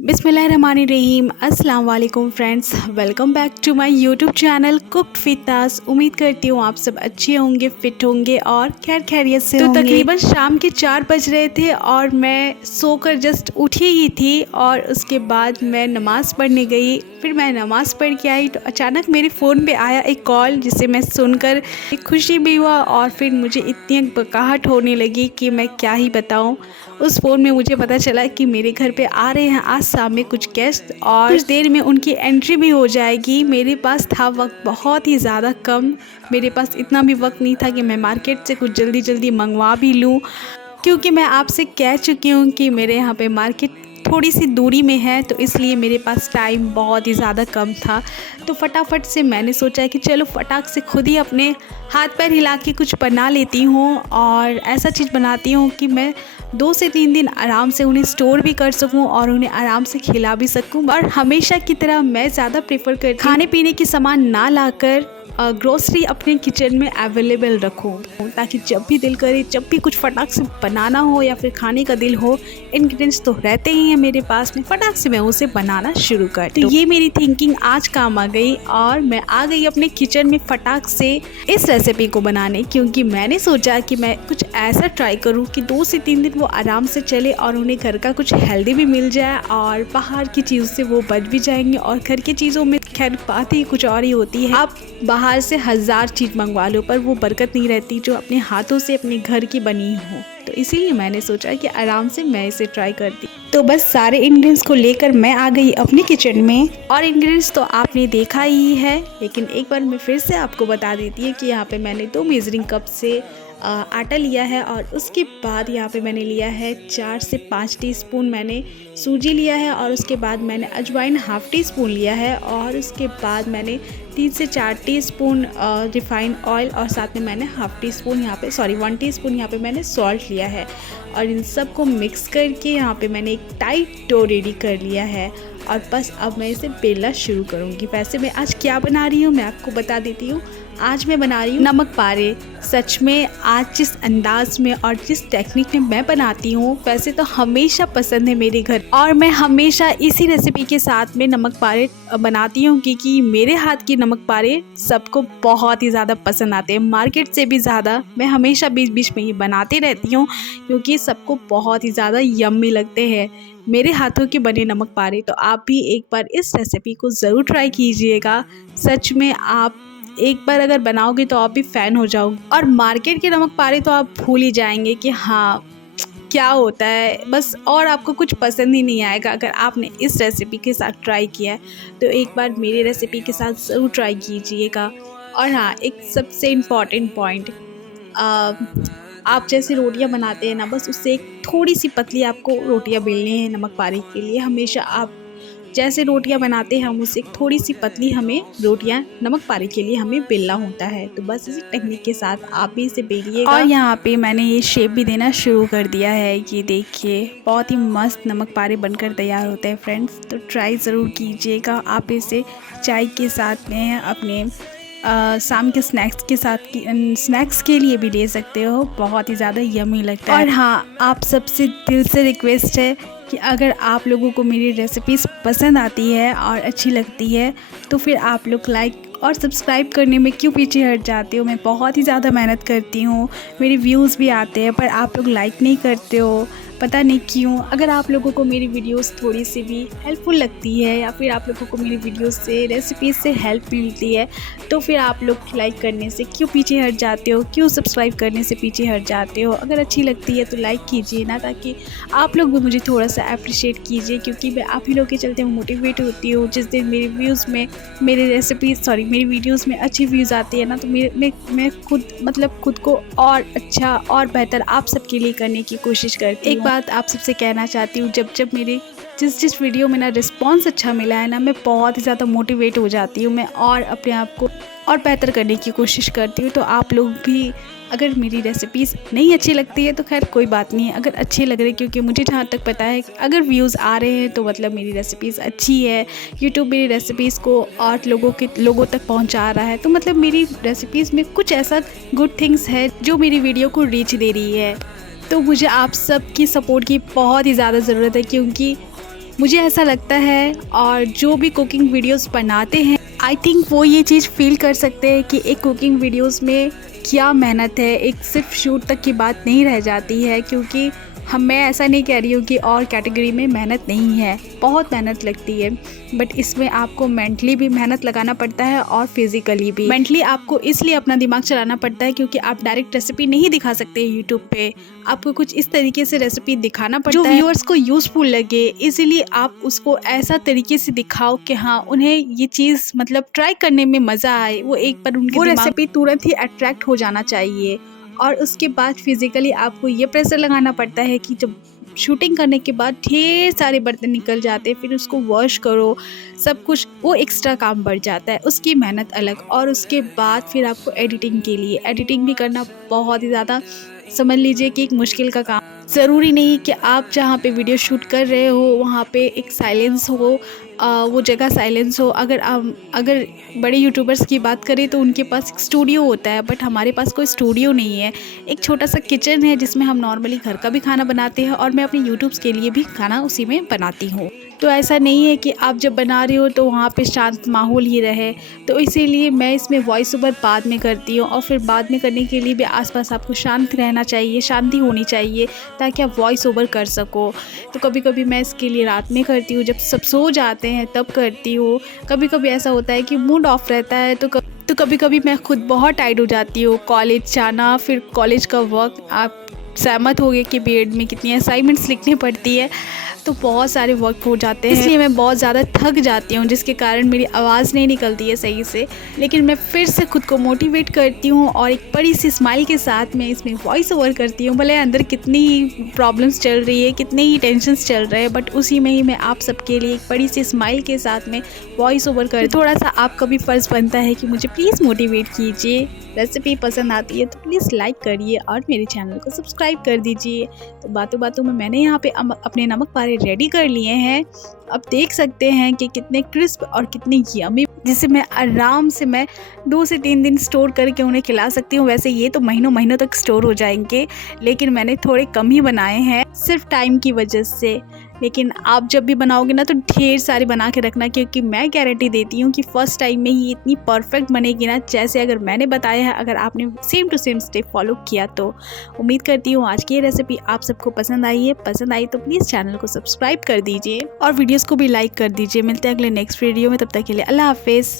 बिस्मिल्लाहिर्रहमानिर्रहीम। अस्सलाम वालेकुम friends, welcome back to my YouTube channel cooked with Tas. उम्मीद करती हूँ आप सब अच्छे होंगे, फिट होंगे और खैर खैरियत से होंगे। तकरीबन शाम के 4 बज रहे थे और मैं सोकर जस्ट उठी ही थी और उसके बाद मैं नमाज़ पढ़ने गई। फिर मैं नमाज़ पढ़ के आई तो अचानक मेरे फ़ोन पे आया एक कॉल, जिसे मैं सुनकर एक खुशी भी हुआ और फिर मुझे इतनी बकाहट होने लगी कि मैं क्या ही बताऊँ। उस फ़ोन में मुझे पता चला कि मेरे घर पे आ रहे हैं आज शाम में कुछ गेस्ट और कुछ देर में उनकी एंट्री भी हो जाएगी। मेरे पास था वक्त बहुत ही ज़्यादा कम, मेरे पास इतना भी वक्त नहीं था कि मैं मार्केट से कुछ जल्दी जल्दी मंगवा भी लूँ, क्योंकि मैं आपसे कह चुकी हूँ कि मेरे यहाँ पे मार्केट थोड़ी सी दूरी में है, तो इसलिए मेरे पास टाइम बहुत ही ज़्यादा कम था। तो फटाफट से मैंने सोचा कि चलो फटाक से खुद ही अपने हाथ पैर हिला के कुछ बना लेती हूँ और ऐसा चीज़ बनाती हूँ कि मैं 2 से 3 दिन आराम से उन्हें स्टोर भी कर सकूं और उन्हें आराम से खिला भी सकूं। और हमेशा की तरह मैं ज़्यादा प्रेफर करती हूँ खाने पीने के सामान ना लाकर ग्रोसरी अपने किचन में अवेलेबल रखूं, ताकि जब भी दिल करे, जब भी कुछ फटाक से बनाना हो या फिर खाने का दिल हो, इंग्रेडिएंट्स तो रहते ही हैं मेरे पास में, फटाक से मैं उसे बनाना शुरू कर। तो ये मेरी थिंकिंग आज काम आ गई और मैं आ गई अपने किचन में फटाक से इस रेसिपी को बनाने, क्योंकि मैंने सोचा कि मैं कुछ ऐसा ट्राई करूं कि 2 से 3 दिन वो आराम से चले और उन्हें घर का कुछ हेल्दी भी मिल जाए और बाहर की चीज़ों से वो बच भी जाएंगे। और घर की चीज़ों में खैर बात ही कुछ और ही होती है, आप बाहर से 1000 चीज़ मंगवा लो पर वो बरकत नहीं रहती जो अपने हाथों से अपने घर की बनी हो। तो इसीलिए मैंने सोचा कि आराम से मैं इसे ट्राई करती। तो बस सारे इंग्रेडिएंट्स को लेकर मैं आ गई अपने किचन में और इंग्रेडिएंट्स तो आपने देखा ही है, लेकिन एक बार मैं फिर से आपको बता देती हूँ कि यहाँ पे मैंने 2 मेजरिंग कप से आटा लिया है और उसके बाद यहाँ पे मैंने लिया है 4 से 5 टीस्पून मैंने सूजी लिया है और उसके बाद मैंने अजवाइन हाफ़ टी स्पून लिया है और उसके बाद मैंने 3 से 4 टीस्पून रिफाइंड ऑयल और साथ में मैंने हाफ़ टी स्पून यहाँ पे 1 टीस्पून यहाँ पे मैंने सॉल्ट लिया है और इन सब को मिक्स करके यहाँ पे मैंने एक टाइट डो रेडी कर लिया है और बस अब मैं इसे बेलना शुरू करूँगी। वैसे मैं आज क्या बना रही हूँ मैं आपको बता देती हूँ। आज मैं बना रही हूँ नमक पारे। सच में आज जिस अंदाज में और जिस टेक्निक में मैं बनाती हूँ, वैसे तो हमेशा पसंद है मेरे घर और मैं हमेशा इसी रेसिपी के साथ में नमक पारे बनाती हूँ, क्योंकि मेरे हाथ की नमक पारे सबको बहुत ही ज़्यादा पसंद आते हैं, मार्केट से भी ज़्यादा। मैं हमेशा बीच बीच में ये बनाती रहती हूँ क्योंकि सबको बहुत ही ज़्यादा यम्मी लगते हैं मेरे हाथों के बने नमक पारे। तो आप भी एक बार इस रेसिपी को ज़रूर ट्राई कीजिएगा। सच में आप एक बार अगर बनाओगे तो आप भी फ़ैन हो जाओगे और मार्केट के नमक पारे तो आप भूल ही जाएंगे कि हाँ क्या होता है बस, और आपको कुछ पसंद ही नहीं आएगा। अगर आपने इस रेसिपी के साथ ट्राई किया है तो एक बार मेरी रेसिपी के साथ ज़रूर ट्राई कीजिएगा। और हाँ, एक सबसे इम्पॉर्टेंट पॉइंट, आप जैसे रोटियां बनाते हैं ना, बस उससे एक थोड़ी सी पतली आपको रोटियां बेलनी है नमक पारे के लिए। हमेशा आप जैसे रोटियां बनाते हैं हम उससे थोड़ी सी पतली हमें रोटियां नमक पारे के लिए हमें बेलना होता है। तो बस इसी टेक्निक के साथ आप भी इसे बेलिएगा। और यहाँ पे मैंने ये शेप भी देना शुरू कर दिया है। ये देखिए बहुत ही मस्त नमक पारे बनकर तैयार होते हैं फ्रेंड्स। तो ट्राई ज़रूर कीजिएगा। आप इसे चाय के साथ में अपने शाम के स्नैक्स के लिए भी ले सकते हो, बहुत ही ज़्यादा यम्मी लगता है। और हाँ, आप सबसे दिल से रिक्वेस्ट है कि अगर आप लोगों को मेरी रेसिपीज़ पसंद आती है और अच्छी लगती है तो फिर आप लोग लाइक और सब्सक्राइब करने में क्यों पीछे हट जाते हो। मैं बहुत ही ज़्यादा मेहनत करती हूँ, मेरे व्यूज़ भी आते हैं, पर आप लोग लाइक नहीं करते हो, पता नहीं क्यों। अगर आप लोगों को मेरी वीडियोस थोड़ी सी भी हेल्पफुल लगती है या फिर आप लोगों को मेरी वीडियोस से रेसिपीज़ से हेल्प मिलती है तो फिर आप लोग लाइक करने से क्यों पीछे हट जाते हो, क्यों सब्सक्राइब करने से पीछे हट जाते हो। अगर अच्छी लगती है तो लाइक कीजिए ना, ताकि आप लोग भी मुझे थोड़ा सा अप्रिशिएट कीजिए, क्योंकि मैं आप ही लोग के चलते मोटिवेट होती हूँ। जिस दिन मेरी व्यूज़ में मेरी वीडियोज़ में अच्छी व्यूज़ आती है ना, तो मैं खुद को और अच्छा और बेहतर आप सबके लिए करने की कोशिश करती हूँ। बात आप सबसे कहना चाहती हूँ, जब मेरे जिस वीडियो में ना रिस्पांस अच्छा मिला है ना, मैं बहुत ही ज़्यादा मोटिवेट हो जाती हूँ। मैं और अपने आप को और बेहतर करने की कोशिश करती हूँ। तो आप लोग भी अगर मेरी रेसिपीज़ नहीं अच्छी लगती है तो खैर कोई बात नहीं है, अगर अच्छे लग रहे, क्योंकि मुझे जहाँ तक पता है कि अगर व्यूज़ आ रहे हैं तो मतलब मेरी रेसिपीज़ अच्छी है, यूट्यूब मेरी रेसिपीज़ को और लोगों तक पहुँचा रहा है, तो मतलब मेरी रेसिपीज़ में कुछ ऐसा गुड थिंग्स है जो मेरी वीडियो को रीच दे रही है। तो मुझे आप सब की सपोर्ट की बहुत ही ज़्यादा ज़रूरत है, क्योंकि मुझे ऐसा लगता है, और जो भी कुकिंग वीडियोस बनाते हैं आई थिंक वो ये चीज़ फील कर सकते हैं कि एक कुकिंग वीडियोस में क्या मेहनत है। एक सिर्फ शूट तक की बात नहीं रह जाती है, क्योंकि मैं ऐसा नहीं कह रही हूँ कि और कैटेगरी में मेहनत नहीं है, बहुत मेहनत लगती है, बट इसमें आपको मेंटली भी मेहनत लगाना पड़ता है और फिज़िकली भी। मेंटली आपको इसलिए अपना दिमाग चलाना पड़ता है क्योंकि आप डायरेक्ट रेसिपी नहीं दिखा सकते यूट्यूब पे, आपको कुछ इस तरीके से रेसिपी दिखाना पड़ता है जो व्यूअर्स को यूज़फुल लगे। इसीलिए आप उसको ऐसा तरीके से दिखाओ कि हाँ, उन्हें ये चीज़ मतलब ट्राई करने में मज़ा आए, वो एक बार उनकी रेसिपी तुरंत ही अट्रैक्ट हो जाना चाहिए। और उसके बाद फिज़िकली आपको ये प्रेशर लगाना पड़ता है कि जब शूटिंग करने के बाद ढेर सारे बर्तन निकल जाते हैं, फिर उसको वॉश करो, सब कुछ वो एक्स्ट्रा काम बढ़ जाता है, उसकी मेहनत अलग। और उसके बाद फिर आपको एडिटिंग के लिए एडिटिंग भी करना बहुत ही ज़्यादा, समझ लीजिए कि एक मुश्किल का काम। ज़रूरी नहीं कि आप जहाँ पे वीडियो शूट कर रहे हो वहाँ पे एक साइलेंस हो, वो जगह साइलेंस हो। अगर बड़े यूट्यूबर्स की बात करें तो उनके पास एक स्टूडियो होता है, बट हमारे पास कोई स्टूडियो नहीं है। एक छोटा सा किचन है जिसमें हम नॉर्मली घर का भी खाना बनाते हैं, और मैं अपने यूट्यूब्स के लिए भी खाना उसी में बनाती हूँ। तो ऐसा नहीं है कि आप जब बना रहे हो तो वहाँ पे शांत माहौल ही रहे, तो इसीलिए मैं इसमें वॉइस ओवर बाद में करती हूँ। और फिर बाद में करने के लिए भी आसपास आपको शांत रहना चाहिए, शांति होनी चाहिए, ताकि आप वॉइस ओवर कर सको। तो कभी कभी मैं इसके लिए रात में करती हूँ, जब सब सो जाते हैं तब करती हूँ। कभी कभी ऐसा होता है कि मूड ऑफ रहता है तो कभी कभी मैं खुद बहुत टायर्ड हो जाती हूँ, कॉलेज जाना, फिर कॉलेज का वर्क, आप सहमत हो गए कि बीएड में कितनी असाइनमेंट्स लिखनी पड़ती है, तो बहुत सारे वर्क हो जाते हैं, इसलिए मैं बहुत ज़्यादा थक जाती हूँ, जिसके कारण मेरी आवाज़ नहीं निकलती है सही से। लेकिन मैं फिर से खुद को मोटिवेट करती हूँ और एक बड़ी सी स्माइल के साथ मैं इसमें वॉइस ओवर करती हूँ। भले अंदर कितनी ही प्रॉब्लम्स चल रही है, कितने ही टेंशन्स चल रहे हैं, बट उसी में ही मैं आप सबके लिए एक बड़ी सी स्माइल के साथ में वॉइस ओवर कर। थोड़ा सा आपका भी फ़र्ज़ बनता है कि मुझे प्लीज़ मोटिवेट कीजिए। रेसिपी पसंद आती है तो प्लीज़ लाइक करिए और मेरे चैनल को सब्सक्राइब कर दीजिए। तो बातों बातों में मैंने यहाँ पे अपने नमक पारे रेडी कर लिए हैं। अब देख सकते हैं कि कितने क्रिस्प और कितने यमी, जिसे मैं आराम से 2 से 3 दिन स्टोर करके उन्हें खिला सकती हूँ। वैसे ये तो महीनों महीनों तक स्टोर हो जाएंगे, लेकिन मैंने थोड़े कम ही बनाए हैं सिर्फ टाइम की वजह से। लेकिन आप जब भी बनाओगे ना तो ढेर सारे बना के रखना, क्योंकि मैं गारंटी देती हूँ कि फ़र्स्ट टाइम में ही इतनी परफेक्ट बनेगी ना, जैसे अगर मैंने बताया है, अगर आपने same to same step follow किया तो। उम्मीद करती हूँ आज की ये रेसिपी आप सबको पसंद आई है। पसंद आई तो प्लीज़ चैनल को सब्सक्राइब कर दीजिए और वीडियोज़ को भी लाइक कर दीजिए। मिलते हैं अगले नेक्स्ट वीडियो में, तब तक के लिए अल्लाह हाफिज़।